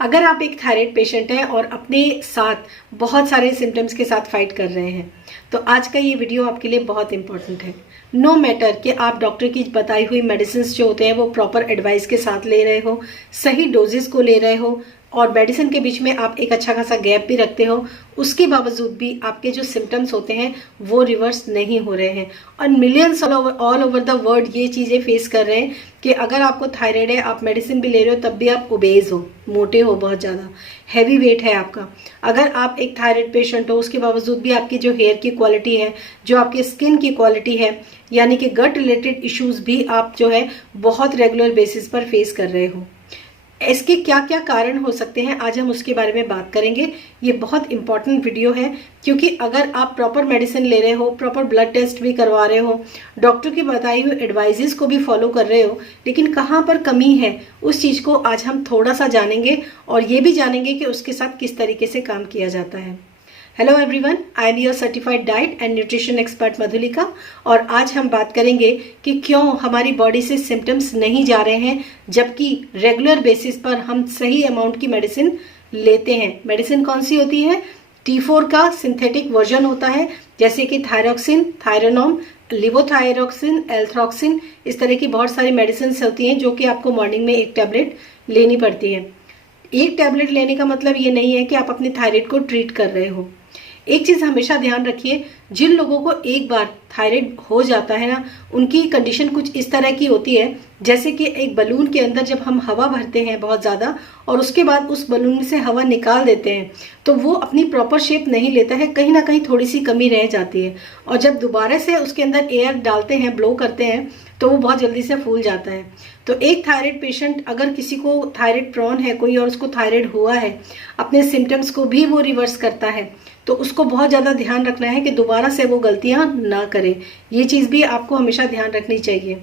अगर आप एक थायराइड पेशेंट हैं और अपने साथ बहुत सारे सिम्टम्स के साथ फाइट कर रहे हैं तो आज का ये वीडियो आपके लिए बहुत इंपॉर्टेंट है। नो मैटर कि आप डॉक्टर की बताई हुई मेडिसिन जो होते हैं वो प्रॉपर एडवाइस के साथ ले रहे हो, सही डोजेस को ले रहे हो और मेडिसिन के बीच में आप एक अच्छा खासा गैप भी रखते हो, उसके बावजूद भी आपके जो सिम्टम्स होते हैं वो रिवर्स नहीं हो रहे हैं। और millions all over the world ये चीज़ें फेस कर रहे हैं कि अगर आपको थायराइड है, आप मेडिसिन भी ले रहे हो, तब भी आप ओबेज हो, मोटे हो, बहुत ज़्यादा हैवी वेट है आपका। अगर आप एक थायराइड पेशेंट हो, उसके बावजूद भी आपकी जो हेयर की क्वालिटी है, जो आपकी स्किन की क्वालिटी है, यानी कि गट रिलेटेड इश्यूज भी आप जो है बहुत रेगुलर बेसिस पर फेस कर रहे हो। इसके क्या क्या कारण हो सकते हैं, आज हम उसके बारे में बात करेंगे। ये बहुत इंपॉर्टेंट वीडियो है क्योंकि अगर आप प्रॉपर मेडिसिन ले रहे हो, प्रॉपर ब्लड टेस्ट भी करवा रहे हो, डॉक्टर की बताई हुई एडवाइजेस को भी फॉलो कर रहे हो, लेकिन कहाँ पर कमी है उस चीज़ को आज हम थोड़ा सा जानेंगे और ये भी जानेंगे कि उसके साथ किस तरीके से काम किया जाता है। Hello everyone, I am your certified diet and nutrition expert Madhulika और आज हम बात करेंगे कि क्यों हमारी बॉडी से सिम्टम्स नहीं जा रहे हैं जबकि रेगुलर बेसिस पर हम सही अमाउंट की मेडिसिन लेते हैं। मेडिसिन कौन सी होती है? T4 का सिंथेटिक वर्जन होता है, जैसे कि थायरोक्सिन, थायरोनोम, लिवोथायरोक्सिन, एल्थ्रॉक्सिन, इस तरह की बहुत सारी मेडिसिन होती हैं जो कि आपको मॉर्निंग में एक टैबलेट लेनी पड़ती है। एक टैबलेट लेने का मतलब ये नहीं है कि आप अपने थायराइड को ट्रीट कर रहे हो। एक चीज हमेशा ध्यान रखिए, जिन लोगों को एक बार थायराइड हो जाता है ना, उनकी कंडीशन कुछ इस तरह की होती है जैसे कि एक बलून के अंदर जब हम हवा भरते हैं बहुत ज्यादा और उसके बाद उस बलून में से हवा निकाल देते हैं तो वो अपनी प्रॉपर शेप नहीं लेता है, कहीं ना कहीं थोड़ी सी कमी रह जाती है और जब दोबारा से उसके अंदर एयर डालते हैं, ब्लो करते हैं, तो वो बहुत जल्दी से फूल जाता है। तो एक थायराइड पेशेंट, अगर किसी को थायराइड प्रोन है कोई और उसको थायराइड हुआ है, अपने सिम्टम्स को भी वो रिवर्स करता है, तो उसको बहुत ज़्यादा ध्यान रखना है कि दोबारा से वो गलतियां ना करे। ये चीज़ भी आपको हमेशा ध्यान रखनी चाहिए।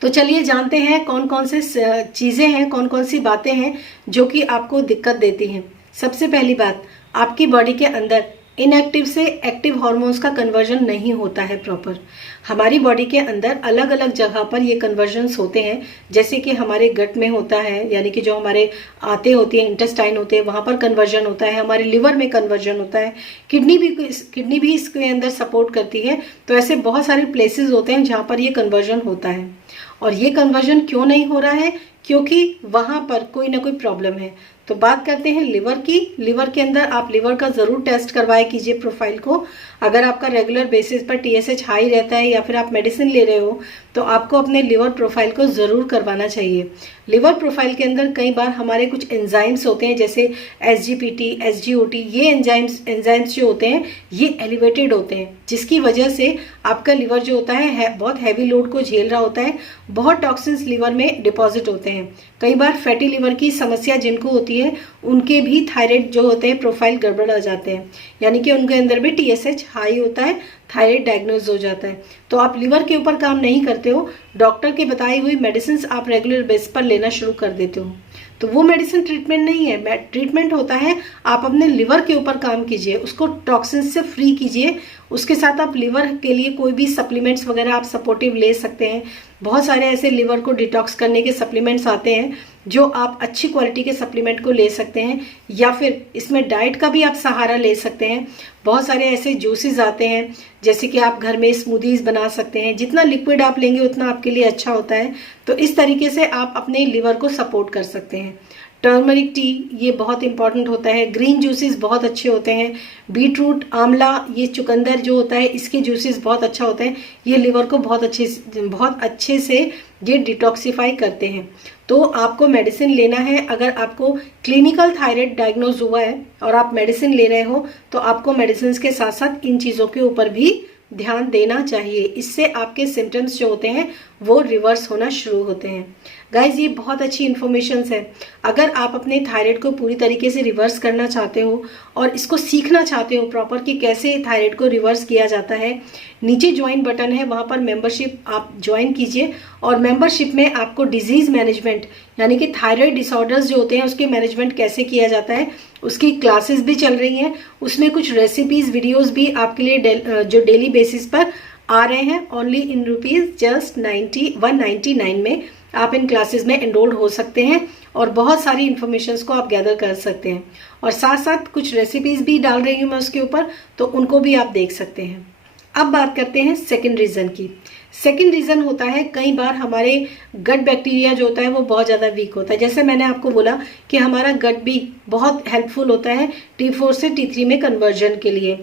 तो चलिए जानते हैं कौन कौन से चीज़ें हैं, कौन कौन सी बातें हैं जो कि आपको दिक्कत देती हैं। सबसे पहली बात, आपकी बॉडी के अंदर इनएक्टिव से एक्टिव हार्मोन्स का कन्वर्जन नहीं होता है प्रॉपर। हमारी बॉडी के अंदर अलग अलग जगह पर ये कन्वर्जन्स होते हैं, जैसे कि हमारे गट में होता है, यानी कि जो हमारे आते होती है, इंटेस्टाइन होते हैं, वहाँ पर कन्वर्जन होता है, हमारे लिवर में कन्वर्जन होता है, किडनी भी इसके अंदर सपोर्ट करती है। तो ऐसे बहुत सारे प्लेसेस होते हैं जहाँ पर ये कन्वर्जन होता है और ये कन्वर्जन क्यों नहीं हो रहा है? क्योंकि वहाँ पर कोई ना कोई प्रॉब्लम है। तो बात करते हैं लिवर की। लिवर के अंदर आप लिवर का जरूर टेस्ट करवाए कीजिए प्रोफाइल को। अगर आपका रेगुलर बेसिस पर TSH हाई रहता है या फिर आप मेडिसिन ले रहे हो तो आपको अपने लिवर प्रोफाइल को जरूर करवाना चाहिए। लिवर प्रोफाइल के अंदर कई बार हमारे कुछ एंजाइम्स होते हैं, जैसे SGPT, SGOT, ये एंजाइम्स जो होते हैं ये एलिवेटेड होते हैं, जिसकी वजह से आपका लिवर जो होता है बहुत हैवी लोड को झेल रहा होता है, बहुत टॉक्सिन्स लिवर में डिपॉजिट होते हैं। कई बार फैटी लिवर की समस्या जिनको होती है उनके भी थायराइड जो होते हैं प्रोफाइल गड़बड़ आ जाते हैं, यानी कि उनके अंदर भी TSH हाई होता है, थायराइड डायग्नोज हो जाता है। तो आप लिवर के ऊपर काम नहीं करते हो, डॉक्टर के बताई हुई मेडिसिन आप रेगुलर बेस पर लेना शुरू कर देते हो, तो वो मेडिसिन ट्रीटमेंट नहीं है। ट्रीटमेंट होता है आप अपने लिवर के ऊपर काम कीजिए, उसको टॉक्सिन से फ्री कीजिए। उसके साथ आप लिवर के लिए कोई भी सप्लीमेंट्स वगैरह आप सपोर्टिव ले सकते हैं। बहुत सारे ऐसे लिवर को डिटॉक्स करने के सप्लीमेंट्स आते हैं जो आप अच्छी क्वालिटी के सप्लीमेंट को ले सकते हैं, या फिर इसमें डाइट का भी आप सहारा ले सकते हैं। बहुत सारे ऐसे जूसेस आते हैं, जैसे कि आप घर में स्मूदीज बना सकते हैं, जितना लिक्विड आप लेंगे उतना आपके लिए अच्छा होता है। तो इस तरीके से आप अपने लिवर को सपोर्ट कर सकते हैं। टर्मरिक टी ये बहुत इंपॉर्टेंट होता है। ग्रीन जूसेस बहुत अच्छे होते हैं। बीटरूट, आंवला, ये चुकंदर जो होता है इसके जूसेस बहुत अच्छा होते हैं। ये लिवर को बहुत अच्छे से ये डिटॉक्सिफाई करते हैं। तो आपको मेडिसिन लेना है। अगर आपको क्लिनिकल थायराइड डायग्नोज हुआ है और आप मेडिसिन ले रहे हो तो आपको मेडिसिन के साथ साथ इन चीज़ों के ऊपर भी ध्यान देना चाहिए। इससे आपके सिम्टम्स जो होते हैं वो रिवर्स होना शुरू होते हैं। गाइज, ये बहुत अच्छी इन्फॉर्मेशन है। अगर आप अपने थायराइड को पूरी तरीके से रिवर्स करना चाहते हो और इसको सीखना चाहते हो प्रॉपर कि कैसे थायराइड को रिवर्स किया जाता है, नीचे ज्वाइन बटन है, वहाँ पर मेंबरशिप आप ज्वाइन कीजिए और मेंबरशिप में आपको डिजीज मैनेजमेंट यानी कि थायराइड डिसऑर्डर्स जो होते हैं उसके मैनेजमेंट कैसे किया जाता है उसकी क्लासेस भी चल रही हैं। उसमें कुछ रेसिपीज वीडियोस भी आपके लिए जो डेली बेसिस पर आ रहे हैं, ओनली इन ₹199 में आप इन क्लासेस में एनरोल्ड हो सकते हैं और बहुत सारी इन्फॉर्मेशंस को आप गैदर कर सकते हैं। और साथ साथ कुछ रेसिपीज भी डाल रही हूँ मैं उसके ऊपर, तो उनको भी आप देख सकते हैं। अब बात करते हैं सेकंड रीज़न की। सेकंड रीज़न होता है कई बार हमारे गट बैक्टीरिया जो होता है वो बहुत ज़्यादा वीक होता है। जैसे मैंने आपको बोला कि हमारा गट भी बहुत हेल्पफुल होता है T4 से T3 में कन्वर्जन के लिए।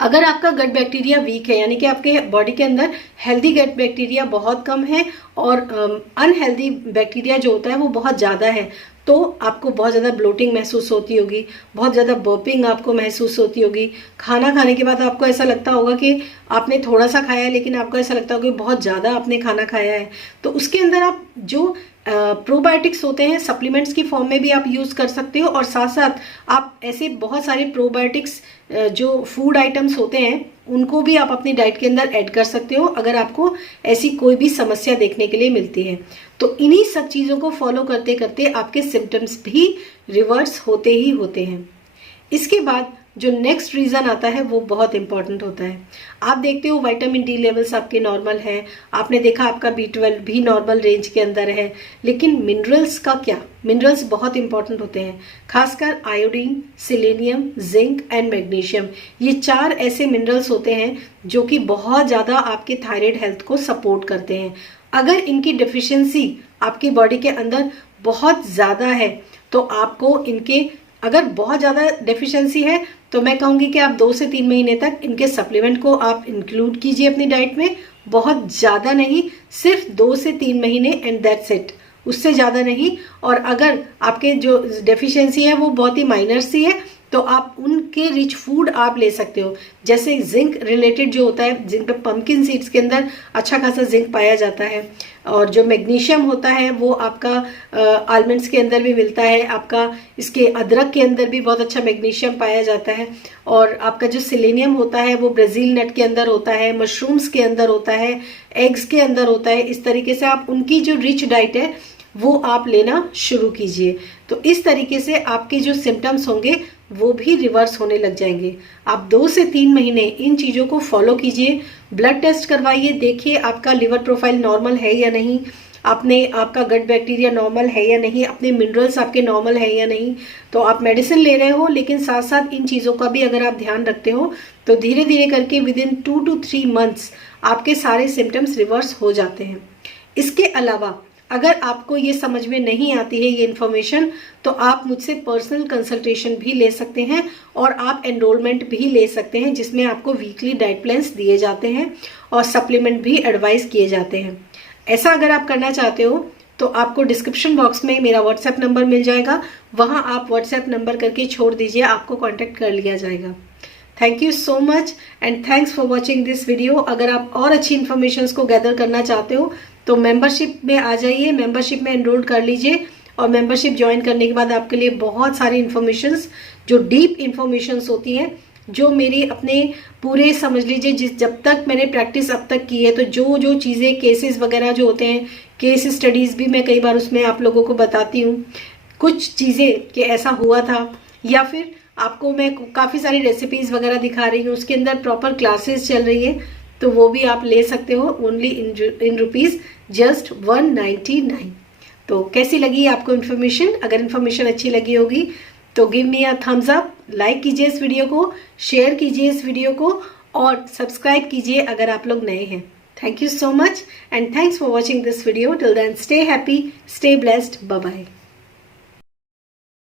अगर आपका गट बैक्टीरिया वीक है, यानी कि आपके बॉडी के अंदर हेल्दी गट बैक्टीरिया बहुत कम है और अनहेल्दी बैक्टीरिया जो होता है वो बहुत ज़्यादा है, तो आपको बहुत ज़्यादा ब्लोटिंग महसूस होती होगी, बहुत ज़्यादा बर्पिंग आपको महसूस होती होगी। खाना खाने के बाद आपको ऐसा लगता होगा कि आपने थोड़ा सा खाया है, लेकिन आपको ऐसा लगता होगा कि बहुत ज़्यादा आपने खाना खाया है। तो उसके अंदर आप जो प्रोबायोटिक्स होते हैं सप्लीमेंट्स की फॉर्म में भी आप यूज़ कर सकते हो, और साथ साथ आप ऐसे बहुत सारे प्रोबायोटिक्स जो फूड आइटम्स होते हैं उनको भी आप अपनी डाइट के अंदर ऐड कर सकते हो अगर आपको ऐसी कोई भी समस्या देखने के लिए मिलती है। तो इन्हीं सब चीज़ों को फॉलो करते करते आपके सिम्टम्स भी रिवर्स होते ही होते हैं। इसके बाद जो नेक्स्ट रीज़न आता है वो बहुत इंपॉर्टेंट होता है। आप देखते हो विटामिन डी लेवल्स आपके नॉर्मल हैं, आपने देखा आपका B12 भी नॉर्मल रेंज के अंदर है, लेकिन मिनरल्स का क्या? मिनरल्स बहुत इंपॉर्टेंट होते हैं, खासकर iodine, selenium, zinc and magnesium. ये 4 ऐसे मिनरल्स होते हैं जो कि बहुत ज़्यादा आपके थायराइड हेल्थ को सपोर्ट करते हैं। अगर इनकी डिफिशियंसी आपकी बॉडी के अंदर बहुत ज़्यादा है तो आपको इनके, अगर बहुत ज़्यादा डेफिशिएंसी है तो मैं कहूँगी कि आप 2 से 3 महीने तक इनके सप्लीमेंट को आप इंक्लूड कीजिए अपनी डाइट में। बहुत ज़्यादा नहीं, सिर्फ 2 से 3 महीने एंड दैट्स इट, उससे ज़्यादा नहीं। और अगर आपके जो डेफिशिएंसी है वो बहुत ही माइनर सी है तो आप उनके रिच फूड आप ले सकते हो। जैसे जिंक रिलेटेड जो होता है, जिंक पे पंपकिन सीड्स के अंदर अच्छा खासा जिंक पाया जाता है, और जो मैग्नीशियम होता है वो आपका आलमंड्स के अंदर भी मिलता है, आपका इसके अदरक के अंदर भी बहुत अच्छा मैग्नीशियम पाया जाता है, और आपका जो सिलेनियम होता है वो ब्राज़ील नट के अंदर होता है, मशरूम्स के अंदर होता है, एग्स के अंदर होता है। इस तरीके से आप उनकी जो रिच डाइट है वो आप लेना शुरू कीजिए। तो इस तरीके से आपके जो सिम्टम्स होंगे वो भी रिवर्स होने लग जाएंगे। आप 2 से 3 महीने इन चीज़ों को फॉलो कीजिए, ब्लड टेस्ट करवाइए, देखिए आपका लिवर प्रोफाइल नॉर्मल है या नहीं, आपका गट बैक्टीरिया नॉर्मल है या नहीं, अपने मिनरल्स आपके नॉर्मल है या नहीं। तो आप मेडिसिन ले रहे हो लेकिन साथ साथ इन चीज़ों का भी अगर आप ध्यान रखते हो तो धीरे धीरे करके विदिन 2 to 3 मंथ्स आपके सारे सिम्टम्स रिवर्स हो जाते हैं। इसके अलावा अगर आपको ये समझ में नहीं आती है ये इन्फॉर्मेशन, तो आप मुझसे पर्सनल कंसल्टेशन भी ले सकते हैं और आप एनरोलमेंट भी ले सकते हैं, जिसमें आपको वीकली डाइट प्लान्स दिए जाते हैं और सप्लीमेंट भी एडवाइस किए जाते हैं। ऐसा अगर आप करना चाहते हो तो आपको डिस्क्रिप्शन बॉक्स में मेरा व्हाट्सएप नंबर मिल जाएगा, वहाँ आप व्हाट्सएप नंबर करके छोड़ दीजिए, आपको कॉन्टेक्ट कर लिया जाएगा। Thank you so much and thanks for watching this video. अगर आप और अच्छी इन्फॉर्मेशन को गैदर करना चाहते हो तो मेंबरशिप में आ जाइए, मेंबरशिप में एनरोल कर लीजिए, और मेंबरशिप ज्वाइन करने के बाद आपके लिए बहुत सारी इन्फॉर्मेशंस, जो डीप इन्फॉर्मेशंस होती हैं, जो मेरी अपने पूरे समझ लीजिए जब तक मैंने प्रैक्टिस अब तक की है, तो जो जो चीज़ें केसेस वगैरह जो होते हैं, केस स्टडीज़ भी मैं कई बार उसमें आप लोगों को बताती हूँ, कुछ चीज़ें कि ऐसा हुआ था, या फिर आपको मैं काफ़ी सारी रेसिपीज़ वगैरह दिखा रही हूँ, उसके अंदर प्रॉपर क्लासेस चल रही है, तो वो भी आप ले सकते हो ओनली इन रुपीज़ जस्ट 199। तो कैसी लगी आपको इन्फॉर्मेशन? अगर इन्फॉर्मेशन अच्छी लगी होगी तो give me a thumbs up, like कीजिए इस वीडियो को, शेयर कीजिए इस वीडियो को और सब्सक्राइब कीजिए अगर आप लोग नए हैं। Thank you so much and thanks for watching this video. Till then stay happy, stay blessed, bye bye.